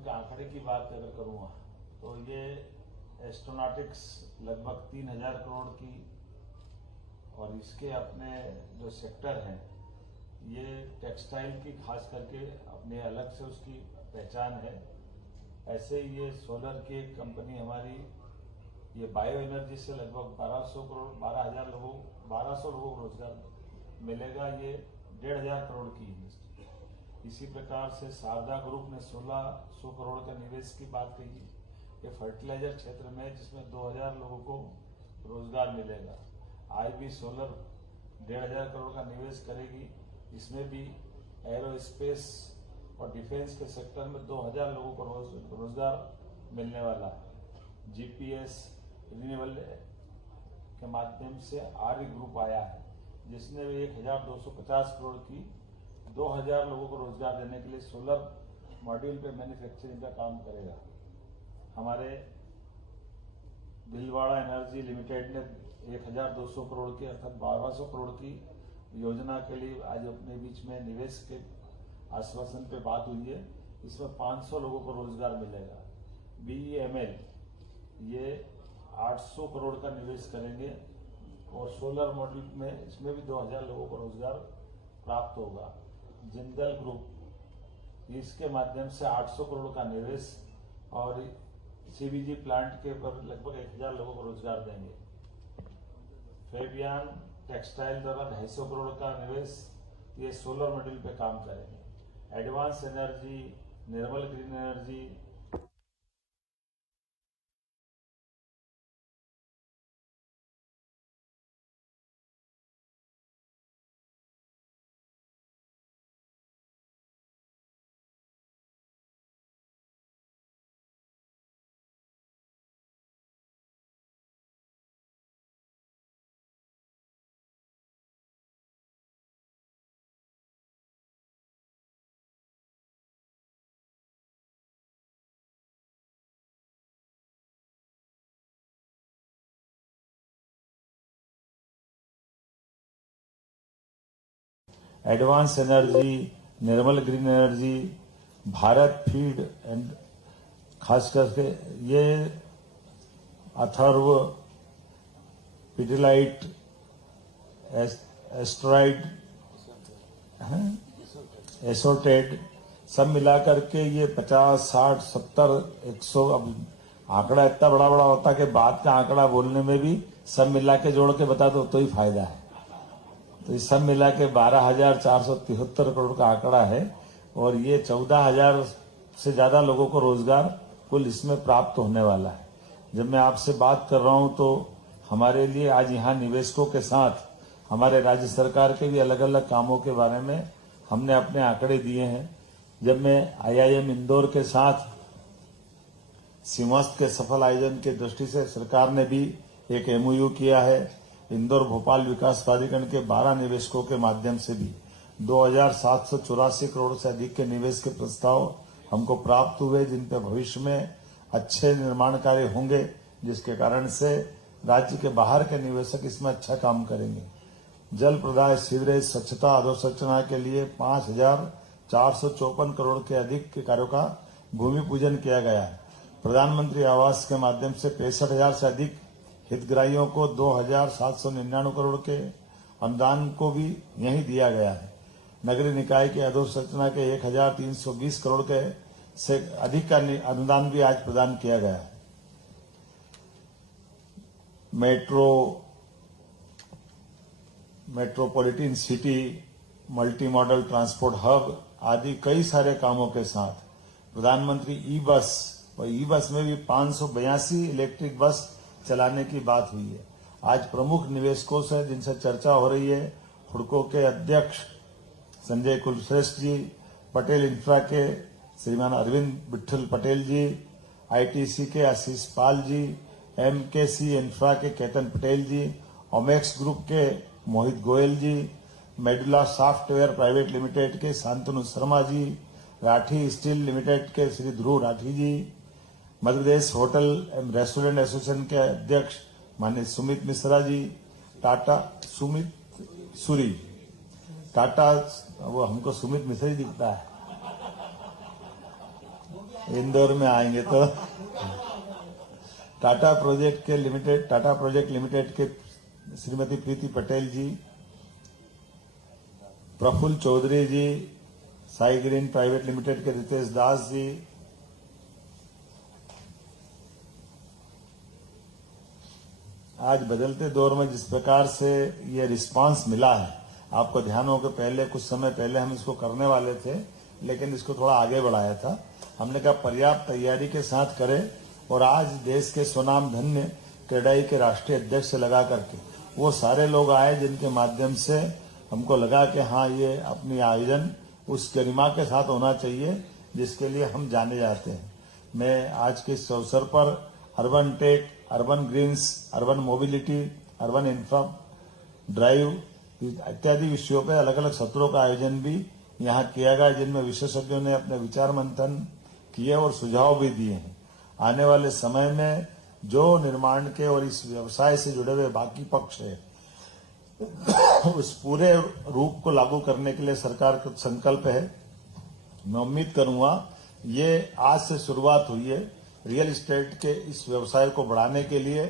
के आंकड़े की बात अगर करूँगा तो ये एस्ट्रोनॉटिक्स लगभग 3000 करोड़ की, और इसके अपने जो सेक्टर हैं ये टेक्सटाइल की खास करके अपने अलग से उसकी पहचान है। ऐसे ही ये सोलर की एक कंपनी हमारी, ये बायो एनर्जी से लगभग 1200 करोड़ 1200 लोगों को रोजगार मिलेगा। ये 1500 करोड़ की इंडस्ट्री। इसी प्रकार से शारदा ग्रुप ने 1600 करोड़ का निवेश की बात कही। ये फर्टिलाइजर क्षेत्र में जिसमें 2000 लोगों को रोजगार मिलेगा। IB सोलर 1500 करोड़ का निवेश करेगी। इसमें भी एरोस्पेस और डिफेंस के सेक्टर में 2000 लोगों को रोजगार मिलने वाला है। GPS रिन्यूएबल के माध्यम से आर्य ग्रुप आया है जिसने 1250 करोड़ की 2000 लोगों को रोजगार देने के लिए सोलर मॉड्यूल पे मैन्युफैक्चरिंग का काम करेगा। हमारे भीलवाड़ा एनर्जी लिमिटेड ने 1200 करोड़ की अर्थात 1200 करोड़ की योजना के लिए आज अपने बीच में निवेश के आश्वासन पे बात हुई है। इसमें 500 लोगों को रोजगार मिलेगा। BEML ये 800 करोड़ का निवेश करेंगे और सोलर मॉड्यूल में इसमें भी 2000 लोगों को रोजगार प्राप्त होगा। जिंदल ग्रुप इसके माध्यम से 800 करोड़ का निवेश और CBG प्लांट के पर लगभग 1000 लोगों को रोजगार देंगे। फेबियान टेक्सटाइल द्वारा 250 करोड़ का निवेश, ये सोलर मॉड्यूल पे काम करेंगे। Advance energy, Nirmal green energy, advance energy, Nirmal green energy, Bharat feed and खास करके ये अथर्व, पिडिलाइट, एस्ट्रॉइड, एसोटेड सब मिलाकर के ये 50, 60, 70, 100, अब आंकड़ा इतना बड़ा बड़ा होता कि बात का आंकड़ा बोलने में भी सब मिला के जोड़ के बता दो तो ही फायदा है। तो इस सब मिला के 12,473 करोड़ का आंकड़ा है और ये 14,000 से ज्यादा लोगों को रोजगार कुल इसमें प्राप्त होने वाला है। जब मैं आपसे बात कर रहा हूं तो हमारे लिए आज यहाँ निवेशकों के साथ हमारे राज्य सरकार के भी अलग अलग कामों के बारे में हमने अपने आंकड़े दिए हैं। जब मैं IIM इंदौर के साथ सिमस्त के सफल आयोजन की दृष्टि से सरकार ने भी एक MOU किया है। इंदौर भोपाल विकास प्राधिकरण के 12 निवेशकों के माध्यम से भी 2784 करोड़ से अधिक के निवेश के प्रस्ताव हमको प्राप्त हुए, जिन पे भविष्य में अच्छे निर्माण कार्य होंगे, जिसके कारण से राज्य के बाहर के निवेशक इसमें अच्छा काम करेंगे। जल प्रदाय, सीवरेज, स्वच्छता, अधोसंरचना के लिए 5454 करोड़ के अधिक के कार्यों का भूमि पूजन किया गया है। प्रधानमंत्री आवास के माध्यम से 65,000 से अधिक हितग्राहियों को 2799 करोड़ के अनुदान को भी यहीं दिया गया है। नगरीय निकाय के अधोसंरचना के 1320 करोड़ के से अधिक का अनुदान भी आज प्रदान किया गया है। Metropolitan city, multi modal transport hub आदि कई सारे कामों के साथ प्रधानमंत्री ई-बस और ई-बस में भी 582 इलेक्ट्रिक बस चलाने की बात हुई है। आज प्रमुख निवेशकों से जिनसे चर्चा हो रही है, हुडको के अध्यक्ष संजय कुलश्रेष्ठ जी, पटेल इंफ्रा के श्रीमान अरविंद विठल पटेल जी, ITC के आशीष पाल जी, MKC इंफ्रा के केतन पटेल जी, ओमेक्स ग्रुप के मोहित गोयल जी, मेडुला सॉफ्टवेयर प्राइवेट लिमिटेड के शांतनु शर्मा जी, राठी स्टील लिमिटेड के श्री ध्रुव राठी जी, मध्य प्रदेश होटल एवं रेस्टोरेंट एसोसिएशन के अध्यक्ष माननीय सुमित मिश्रा जी, टाटा वो हमको सुमित मिश्रा ही दिखता है, इंदौर में आएंगे तो टाटा प्रोजेक्ट लिमिटेड के श्रीमती प्रीति पटेल जी, प्रफुल्ल चौधरी जी, साई ग्रीन प्राइवेट लिमिटेड के रितेश दास जी, आज बदलते दौर में जिस प्रकार से ये रिस्पांस मिला है, आपको ध्यान हो कि पहले कुछ समय पहले हम इसको करने वाले थे, लेकिन इसको थोड़ा आगे बढ़ाया था। हमने कहा पर्याप्त तैयारी के साथ करें, और आज देश के स्वनाम धन्य क्रेडाई के राष्ट्रीय अध्यक्ष से लगा करके वो सारे लोग आए जिनके माध्यम से हमको लगा कि हाँ, ये अपनी आयोजन उस गरिमा के साथ होना चाहिए जिसके लिए हम जाने जाते हैं। मैं आज के इस अवसर पर urban tech, urban greens, urban mobility, urban infra drive इत्यादि विषयों पर अलग अलग सत्रों का आयोजन भी यहाँ किया गया, जिनमें विशेषज्ञों ने अपने विचार मंथन किए और सुझाव भी दिए हैं। आने वाले समय में जो निर्माण के और इस व्यवसाय से जुड़े हुए बाकी पक्ष है, उस पूरे रूप को लागू करने के लिए सरकार का संकल्प है। मैं उम्मीद करूंगा ये आज से शुरुआत हुई है रियल एस्टेट के इस व्यवसाय को बढ़ाने के लिए।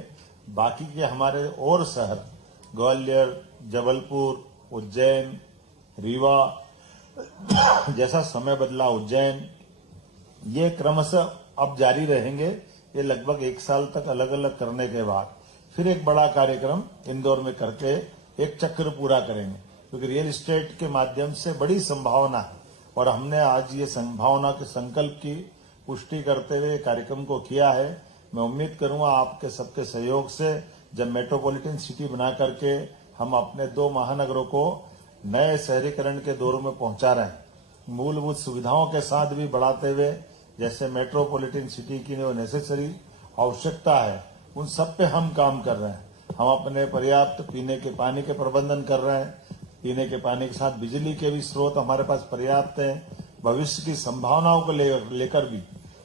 बाकी के हमारे और शहर ग्वालियर, जबलपुर, उज्जैन, रीवा, जैसा समय बदला उज्जैन, ये क्रमशः अब जारी रहेंगे। ये लगभग 1 साल तक अलग अलग करने के बाद फिर एक बड़ा कार्यक्रम इंदौर में करके एक चक्र पूरा करेंगे, क्योंकि रियल एस्टेट के माध्यम से बड़ी संभावना है और हमने आज ये संभावना के संकल्प की पुष्टि करते हुए कार्यक्रम को किया है। मैं उम्मीद करूंगा आपके सबके सहयोग से जब मेट्रोपॉलिटन सिटी बना करके हम अपने 2 महानगरों को नए शहरीकरण के दौर में पहुंचा रहे हैं, मूलभूत सुविधाओं के साथ भी बढ़ाते हुए, जैसे मेट्रोपॉलिटन सिटी की जो नेसेसरी आवश्यकता है उन सब पे हम काम कर रहे हैं। हम अपने पर्याप्त पीने के पानी के प्रबंधन कर रहे हैं, पीने के पानी के साथ बिजली के भी स्रोत हमारे पास पर्याप्त हैं। भविष्य की संभावनाओं को लेकर भी,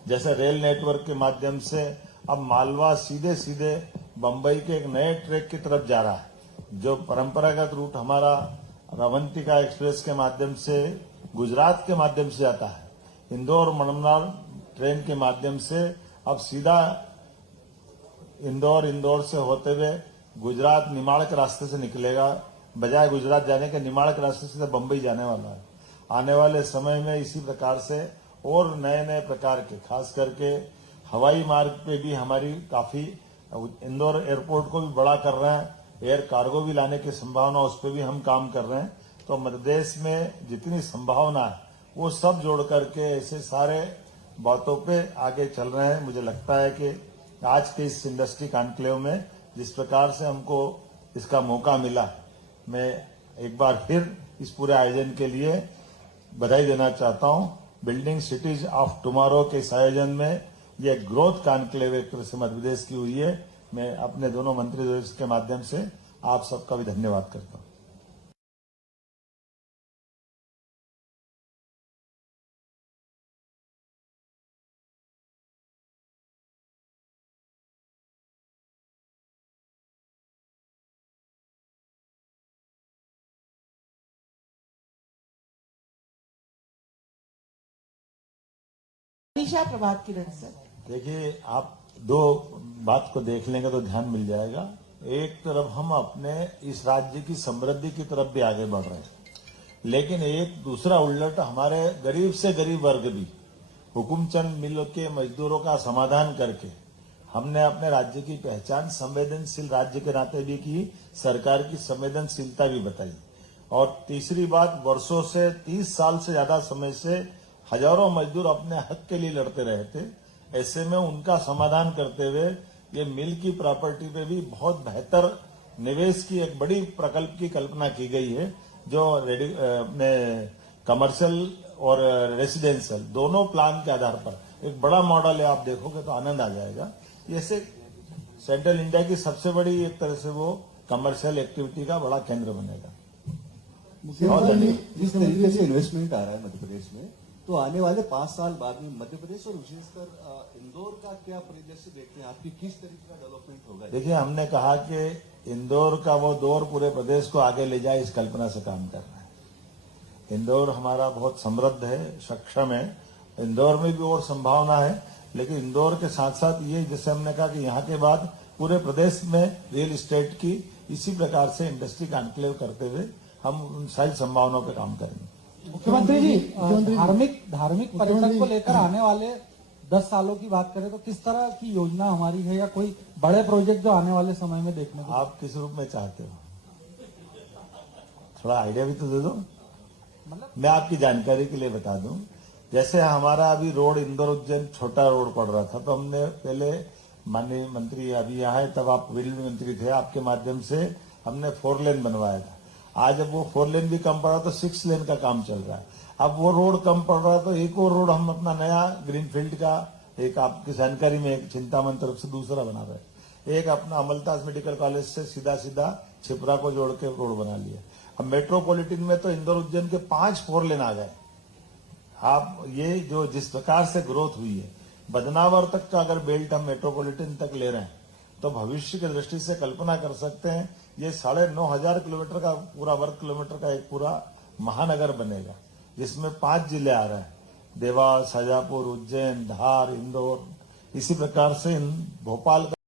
जैसे रेल नेटवर्क के माध्यम से अब मालवा सीधे सीधे बंबई के एक नए ट्रैक की तरफ जा रहा है, जो परंपरागत रूट हमारा रवंतिका एक्सप्रेस के माध्यम से गुजरात के माध्यम से जाता है, इंदौर मनमाड़ ट्रेन के माध्यम से अब सीधा इंदौर से होते हुए गुजरात निमाड़ के रास्ते से निकलेगा, बजाय गुजरात जाने के निमाड़ के रास्ते से बंबई जाने वाला है। आने वाले समय में इसी प्रकार से और नए नए प्रकार के, खास करके हवाई मार्ग पे भी हमारी काफी, इंदौर एयरपोर्ट को भी बड़ा कर रहे हैं, एयर कार्गो भी लाने की संभावना, उस पर भी हम काम कर रहे हैं। तो मध्य प्रदेश में जितनी संभावना है वो सब जोड़ करके ऐसे सारे बातों पे आगे चल रहे हैं। मुझे लगता है कि आज के इस इंडस्ट्री कॉन्क्लेव में जिस प्रकार से हमको इसका मौका मिला, मैं एक बार फिर इस पूरे आयोजन के लिए बधाई देना चाहता हूं। बिल्डिंग सिटीज ऑफ टुमारो के इस आयोजन में ये ग्रोथ कॉन्क्लेव एक तरह से मध्य प्रदेश की हुई है। मैं अपने दोनों मंत्री के माध्यम से आप सबका भी धन्यवाद करता हूं। निशा प्रभात किरण सर, देखिए, आप 2 बात को देख लेंगे तो ध्यान मिल जाएगा। एक तरफ हम अपने इस राज्य की समृद्धि की तरफ भी आगे बढ़ रहे हैं, लेकिन एक दूसरा उल्लट हमारे गरीब से गरीब वर्ग भी हुकुमचंद मिल के मजदूरों का समाधान करके हमने अपने राज्य की पहचान संवेदनशील राज्य के नाते भी की, सरकार की संवेदनशीलता भी बताई। और तीसरी बात, वर्षों से 30 साल से ज्यादा समय से हजारों मजदूर अपने हक के लिए लड़ते रहे थे, ऐसे में उनका समाधान करते हुए ये मिल की प्रॉपर्टी पे भी बहुत बेहतर निवेश की एक बड़ी प्रकल्प की कल्पना की गई है, जो कमर्शियल और रेसिडेंशियल दोनों प्लान के आधार पर एक बड़ा मॉडल है। आप देखोगे तो आनंद आ जाएगा। जैसे सेंट्रल इंडिया की सबसे बड़ी एक तरह से वो कमर्शियल एक्टिविटी का बड़ा केंद्र बनेगा। जिस तरीके से इन्वेस्टमेंट आ रहा है मध्य प्रदेश में, तो आने वाले 5 साल बाद में मध्य प्रदेश और विशेषकर इंदौर का क्या परिदृश्य देखते हैं? आपकी किस तरीके का डेवलपमेंट होगा? देखिए, हमने कहा कि इंदौर का वो दौर पूरे प्रदेश को आगे ले जाए, इस कल्पना से काम कर रहा है। इंदौर हमारा बहुत समृद्ध है, सक्षम है इंदौर में भी और संभावना है, लेकिन इंदौर के साथ साथ ये जैसे हमने कहा कि यहाँ के बाद पूरे प्रदेश में रियल एस्टेट की इसी प्रकार से इंडस्ट्री का एनक्लेव करते हुए हम उन सारी संभावनाओं पर काम करेंगे। मुख्यमंत्री जी, धार्मिक पर्यटन को लेकर आने वाले 10 सालों की बात करें तो किस तरह की योजना हमारी है, या कोई बड़े प्रोजेक्ट जो आने वाले समय में देखने को? आप किस रूप में चाहते हो, थोड़ा आइडिया भी तो दे दो। मतलब मैं आपकी जानकारी के लिए बता दूं, जैसे हमारा अभी रोड इंदौर उज्जैन छोटा रोड पड़ रहा था, तो हमने पहले माननीय मंत्री अभी यहाँ है, तब आप रेलवे मंत्री थे, आपके माध्यम से हमने 4 लेन बनवाया था। आज अब वो 4 लेन भी कम पड़ा तो 6 लेन का काम चल रहा है। अब वो रोड कम पड़ रहा है तो एक और रोड हम अपना नया ग्रीनफील्ड का, एक आपकी जानकारी में एक चिंतामन तरफ से दूसरा बना रहे हैं, एक अपना अमलताज मेडिकल कॉलेज से सीधा छिपरा को जोड़ के रोड बना लिया। अब मेट्रोपॉलिटन में तो इंदौर उज्जैन के 5 4 लेन आ गए। आप ये जो जिस प्रकार से ग्रोथ हुई है, बदनावर तक का अगर बेल्ट हम मेट्रोपॉलिटन तक ले रहे हैं, तो भविष्य की दृष्टि से कल्पना कर सकते हैं ये 9,500 किलोमीटर का पूरा वर्ग किलोमीटर का एक पूरा महानगर बनेगा, जिसमें 5 जिले आ रहे हैं, देवास, शाजापुर, उज्जैन, धार, इंदौर। इसी प्रकार से भोपाल